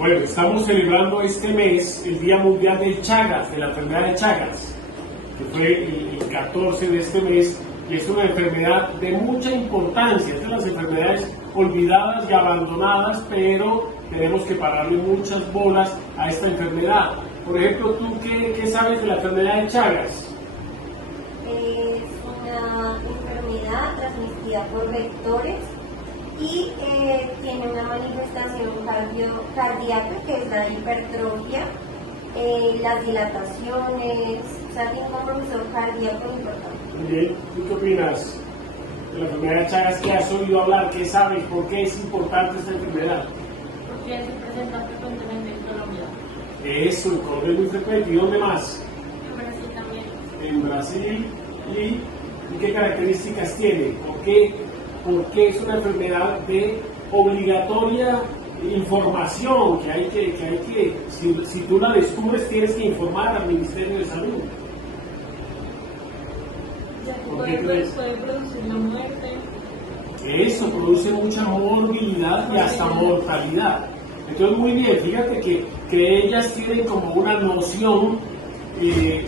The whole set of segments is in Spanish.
Bueno, estamos celebrando este mes el Día Mundial del Chagas, de la enfermedad de Chagas, que fue el 14 de este mes, y es una enfermedad de mucha importancia. Es de las enfermedades olvidadas y abandonadas, pero tenemos que pararle muchas bolas a esta enfermedad. Por ejemplo, ¿tú qué sabes de la enfermedad de Chagas? Es una enfermedad transmitida por vectores y tiene una manifestación cardíaca, que es la hipertrofia, las dilataciones, o sea, tiene un compromiso cardíaco importante. Muy bien, ¿tú qué opinas de la enfermedad de Chagas? ¿Qué has oído hablar? ¿Qué sabes? ¿Por qué es importante esta enfermedad? Porque se presenta frecuentemente en Colombia. Eso, en Colombia es muy frecuente. ¿Y dónde más? En Brasil también. En Brasil. ¿Y qué características tiene? ¿Por qué es una enfermedad de obligatoria información? Que hay que si tú la descubres, tienes que informar al Ministerio de Salud. Ya que ¿Por qué crees? puede producir la muerte. Eso produce mucha morbilidad y hasta mortalidad. Entonces, muy bien, fíjate que ellas tienen como una noción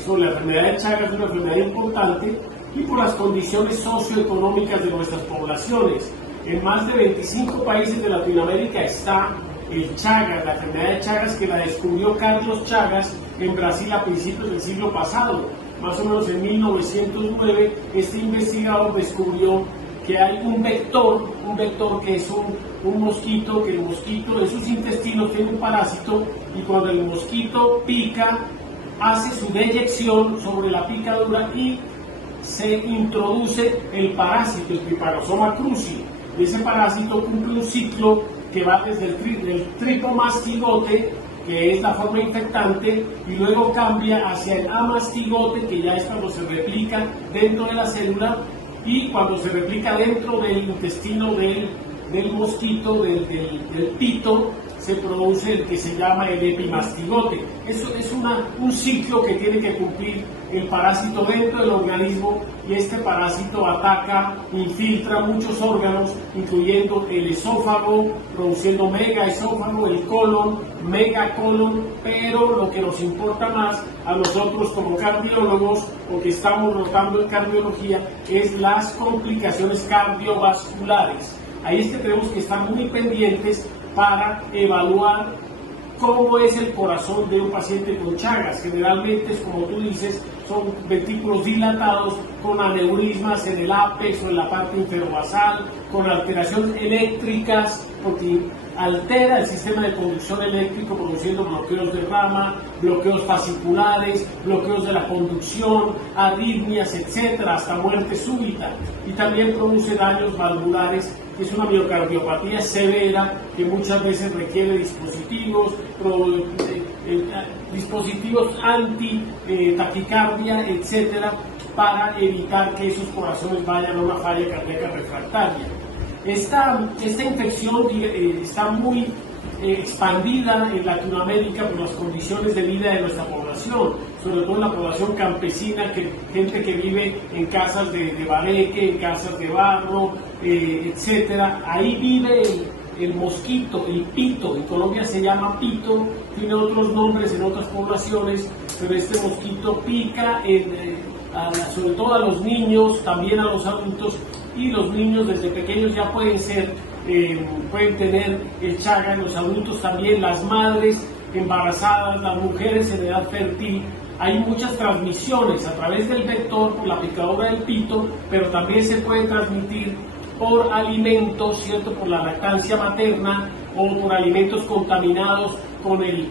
sobre la enfermedad de Chagas, una enfermedad importante, y por las condiciones socioeconómicas de nuestras poblaciones. En más de 25 países de Latinoamérica está el Chagas, la enfermedad de Chagas, que la descubrió Carlos Chagas en Brasil a principios del siglo pasado. Más o menos en 1909, este investigador descubrió que hay un vector que es un mosquito, que el mosquito en sus intestinos tiene un parásito, y cuando el mosquito pica, hace su deyección sobre la picadura y se introduce el parásito, el Trypanosoma cruzi. Y ese parásito cumple un ciclo que va desde el tripomastigote, que es la forma infectante, y luego cambia hacia el amastigote, que ya es cuando se replica dentro de la célula, y cuando se replica dentro del intestino del mosquito, del pito, se produce el que se llama el epimastigote. Eso es un ciclo que tiene que cumplir el parásito dentro del organismo, y este parásito ataca, infiltra muchos órganos, incluyendo el esófago, produciendo megaesófago, el colon, megacolon, pero lo que nos importa más a nosotros como cardiólogos, o que estamos rotando en cardiología, es las complicaciones cardiovasculares. Ahí es que tenemos que estar muy pendientes para evaluar cómo es el corazón de un paciente con Chagas. Generalmente, como tú dices, son ventrículos dilatados con aneurismas en el ápex o en la parte intervasal, con alteraciones eléctricas, porque altera el sistema de conducción eléctrico, produciendo bloqueos de rama, bloqueos fasciculares, bloqueos de la conducción, arritmias, etcétera, hasta muerte súbita. Y también produce daños valvulares, que es una miocardiopatía severa que muchas veces requiere dispositivos anti-taquicardia, etcétera, para evitar que esos corazones vayan a una falla cardíaca refractaria. Esta infección está muy expandida en Latinoamérica por las condiciones de vida de nuestra población, sobre todo en la población campesina, gente que vive en casas de bareque, en casas de barro, etcétera. Ahí vive el mosquito, el pito. En Colombia se llama pito, tiene otros nombres en otras poblaciones, pero este mosquito pica sobre todo a los niños, también a los adultos, y los niños desde pequeños ya pueden tener el Chagas, los adultos también, las madres embarazadas, las mujeres en edad fértil. Hay muchas transmisiones a través del vector por la picadura del pito, pero también se puede transmitir por alimentos, ¿cierto? Por la lactancia materna, o por alimentos contaminados con el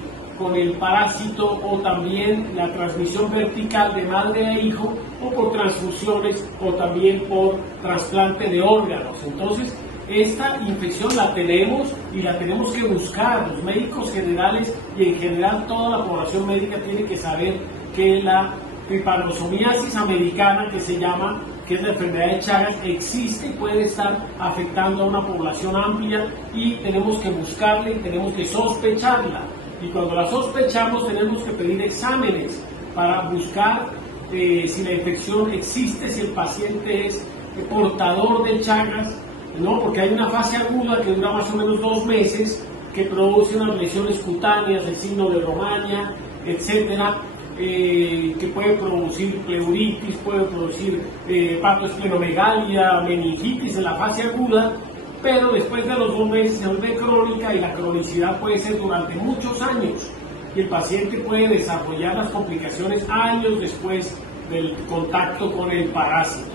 parásito, o también la transmisión vertical de madre a hijo, o por transfusiones, o también por trasplante de órganos. Entonces, esta infección la tenemos, y la tenemos que buscar. Los médicos generales y en general toda la población médica tiene que saber que la tripanosomiasis americana, que se llama, que es la enfermedad de Chagas, existe y puede estar afectando a una población amplia, y tenemos que buscarla y tenemos que sospecharla. Y cuando la sospechamos, tenemos que pedir exámenes para buscar si la infección existe, si el paciente es portador del Chagas, ¿no? Porque hay una fase aguda que dura más o menos 2 meses, que produce unas lesiones cutáneas, el signo de Romaña, etcétera, que puede producir pleuritis, puede producir hepatoesplenomegalia, meningitis en la fase aguda, pero después de los 2 meses se vuelve crónica y la cronicidad puede ser durante muchos años y el paciente puede desarrollar las complicaciones años después del contacto con el parásito.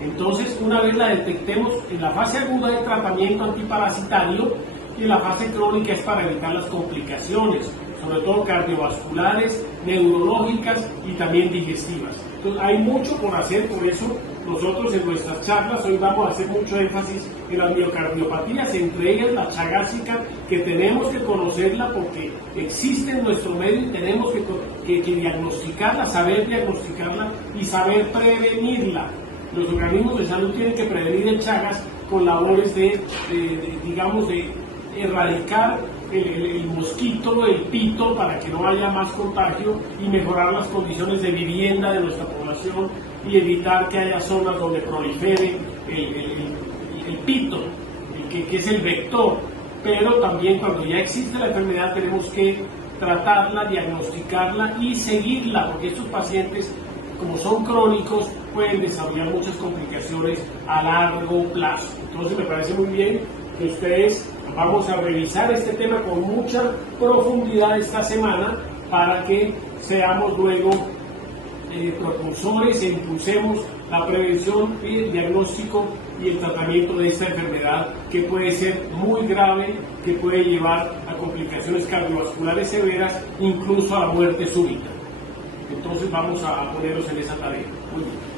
Entonces, una vez la detectemos en la fase aguda de tratamiento antiparasitario, y en la fase crónica es para evitar las complicaciones, sobre todo cardiovasculares, neurológicas y también digestivas. Entonces, hay mucho por hacer, por eso nosotros en nuestras charlas hoy vamos a hacer mucho énfasis en las miocardiopatías, entre ellas la chagásica, que tenemos que conocerla porque existe en nuestro medio y tenemos que diagnosticarla, saber diagnosticarla y saber prevenirla. Los organismos de salud tienen que prevenir el Chagas con labores de erradicar el mosquito, el pito, para que no haya más contagio y mejorar las condiciones de vivienda de nuestra población y evitar que haya zonas donde prolifere el pito, que es el vector. Pero también cuando ya existe la enfermedad tenemos que tratarla, diagnosticarla y seguirla, porque estos pacientes, como son crónicos, pueden desarrollar muchas complicaciones a largo plazo. Entonces me parece muy bien que ustedes vamos a revisar este tema con mucha profundidad esta semana para que seamos luego propulsores e impulsemos la prevención, el diagnóstico y el tratamiento de esta enfermedad que puede ser muy grave, que puede llevar a complicaciones cardiovasculares severas, incluso a la muerte súbita. Entonces vamos a ponernos en esa tarea. Muy bien.